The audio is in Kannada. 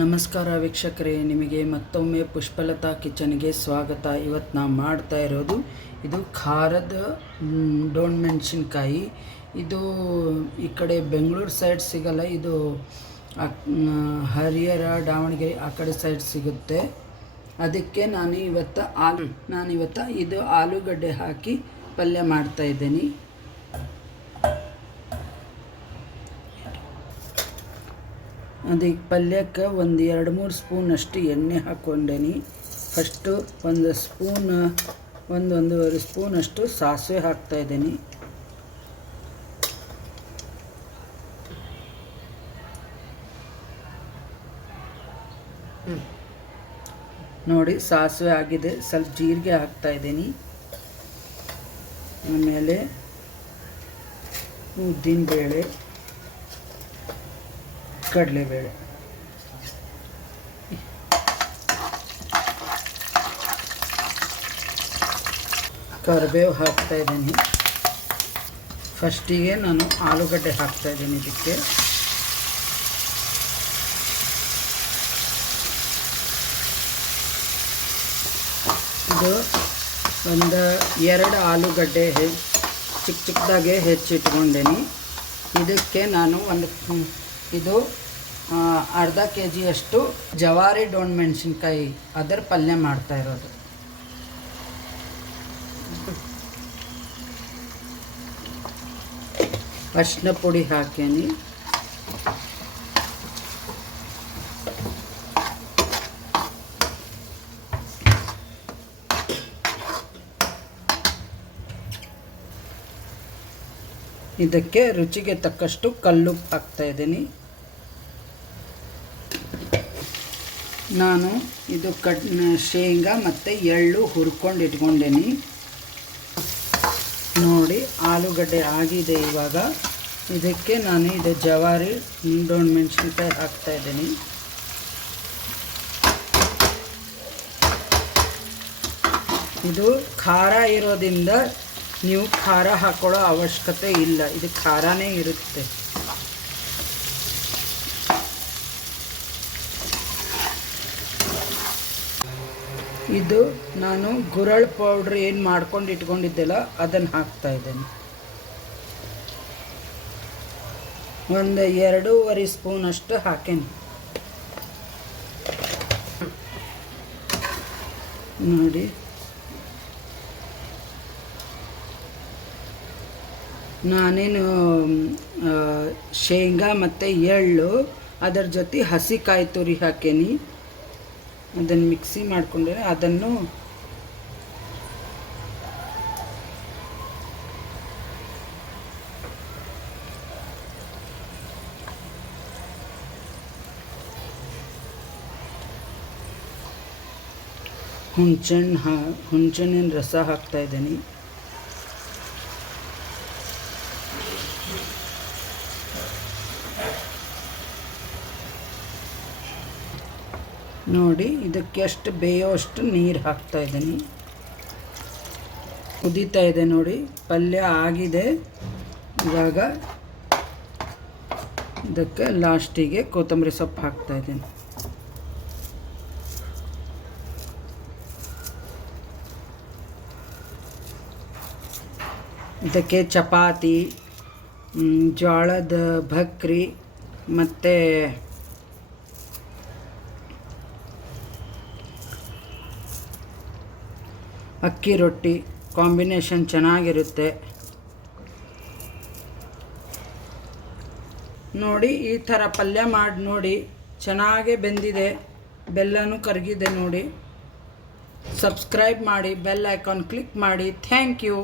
ನಮಸ್ಕಾರ ವೀಕ್ಷಕರೇ, ನಿಮಗೆ ಮತ್ತೊಮ್ಮೆ ಪುಷ್ಪಲತಾ ಕಿಚನ್ಗೆ ಸ್ವಾಗತ. ಇವತ್ತು ನಾವು ಮಾಡ್ತಾ ಇರೋದು ಇದು ಖಾರದ ಡೊಣ್ ಮೆಣಸಿನ್ಕಾಯಿ. ಇದು ಈ ಕಡೆ ಬೆಂಗಳೂರು ಸೈಡ್ ಸಿಗಲ್ಲ, ಇದು ಹರಿಹರ ದಾವಣಗೆರೆ ಆ ಕಡೆ ಸೈಡ್ ಸಿಗುತ್ತೆ. ಅದಕ್ಕೆ ನಾನಿವತ್ತು ಇದು ಆಲೂಗಡ್ಡೆ ಹಾಕಿ ಪಲ್ಯ ಮಾಡ್ತಾಯಿದ್ದೀನಿ. ಅದಕ್ಕೆ ಪಲ್ಯಕ್ಕೆ ಒಂದು 2-3 ಸ್ಪೂನಷ್ಟು ಎಣ್ಣೆ ಹಾಕ್ಕೊಂಡೇನಿ. ಫಸ್ಟು ಒಂದೂವರೆ ಸ್ಪೂನಷ್ಟು ಸಾಸಿವೆ ಹಾಕ್ತಾಯಿದ್ದೀನಿ. ನೋಡಿ, ಸಾಸಿವೆ ಆಗಿದೆ. ಸ್ವಲ್ಪ ಜೀರಿಗೆ ಹಾಕ್ತಾಯಿದ್ದೀನಿ. ಆಮೇಲೆ ಉದ್ದಿನಬೇಳೆ, ಕಡಲೆಬೇಳೆ, ಕರಿಬೇವು ಹಾಕ್ತಾಯಿದ್ದೀನಿ. ಫಸ್ಟಿಗೆ ನಾನು ಆಲೂಗಡ್ಡೆ ಹಾಕ್ತಾಯಿದ್ದೀನಿ. ಇದಕ್ಕೆ ಇದು ಒಂದು 2 ಆಲೂಗಡ್ಡೆ ಚಿಕ್ಕದಾಗೆ ಹೆಚ್ಚಿಟ್ಕೊಂಡೇನಿ. ಇದಕ್ಕೆ ನಾನು ಇದು ಅರ್ಧ kg ಜವಾರಿ ಡೊಣ್ ಮೆಣಸಿನ್ಕಾಯಿ ಅದರ ಪಲ್ಯ ಮಾಡ್ತಾ ಇರೋದು. ಅರಿಶಿನ ಪುಡಿ ಹಾಕೇನಿ. ಇದಕ್ಕೆ ರುಚಿಗೆ ತಕ್ಕಷ್ಟು ಕಲ್ಲುಪ್ಪು ಹಾಕ್ತಾಯಿದ್ದೀನಿ. ನಾನು ಇದು ಶೇಂಗಾ ಮತ್ತು ಎಳ್ಳು ಹುರ್ಕೊಂಡು ಇಟ್ಕೊಂಡೇನಿ. ನೋಡಿ, ಆಲೂಗಡ್ಡೆ ಆಗಿದೆ. ಇವಾಗ ಇದಕ್ಕೆ ನಾನು ಇದು ಜವಾರಿ ಡೊಣ್ ಮೆಣಸಿನ್ಕಾಯಿ ಹಾಕ್ತಾಯಿದ್ದೀನಿ. ಇದು ಖಾರ ಇರೋದ್ರಿಂದ ನೀವು ಖಾರ ಹಾಕೊಳ್ಳೋ ಅವಶ್ಯಕತೆ ಇಲ್ಲ, ಇದು ಖಾರನೇ ಇರುತ್ತೆ. ಇದು ನಾನು ಗುರಳ್ ಪೌಡ್ರ್ ಏನು ಮಾಡ್ಕೊಂಡು ಇಟ್ಕೊಂಡಿದ್ದೆಲ್ಲ ಅದನ್ನು ಹಾಕ್ತಾಯಿದ್ದೇನೆ. ಒಂದು 2.5 ಸ್ಪೂನಷ್ಟು ಹಾಕೇನಿ. ನೋಡಿ, ನಾನೇನು ಶೇಂಗಾ ಮತ್ತು ಎಳ್ಳು ಅದರ ಜೊತೆ ಹಸಿ ಕಾಯಿ ತುರಿ ಹಾಕೇನಿ. ಅದನ್ನು ಮಿಕ್ಸಿ ಮಾಡಿಕೊಂಡ್ರೆ ಅದನ್ನು ಹುಣಸೆಹಣ್ಣಿನ ರಸ ಹಾಕ್ತಾಯಿದ್ದೀನಿ. ನೋಡಿ, ಇದಕ್ಕೆ ಎಷ್ಟು ಬೇಯೋಷ್ಟು ನೀರು ಹಾಕ್ತಾಯಿದ್ದೀನಿ. ಕುದೀತಾ ಇದೆ. ನೋಡಿ, ಪಲ್ಯ ಆಗಿದೆ. ಇವಾಗ ಇದಕ್ಕೆ ಲಾಸ್ಟಿಗೆ ಕೊತ್ತಂಬರಿ ಸೊಪ್ಪು ಹಾಕ್ತಾಯಿದ್ದೀನಿ. ಇದಕ್ಕೆ ಚಪಾತಿ, ಜೋಳದ ಭಕ್ರಿ ಮತ್ತು ಅಕ್ಕಿ ರೊಟ್ಟಿ ಕಾಂಬಿನೇಷನ್ ಚೆನ್ನಾಗಿರುತ್ತೆ. ನೋಡಿ, ಈ ಥರ ಪಲ್ಯ ಮಾಡಿ ನೋಡಿ, ಚೆನ್ನಾಗೇ ಬೆಂದಿದೆ, ಬೆಲ್ಲನೂ ಕರಗಿದೆ. ನೋಡಿ, ಸಬ್ಸ್ಕ್ರೈಬ್ ಮಾಡಿ, ಬೆಲ್ ಐಕಾನ್ ಕ್ಲಿಕ್ ಮಾಡಿ. Thank you.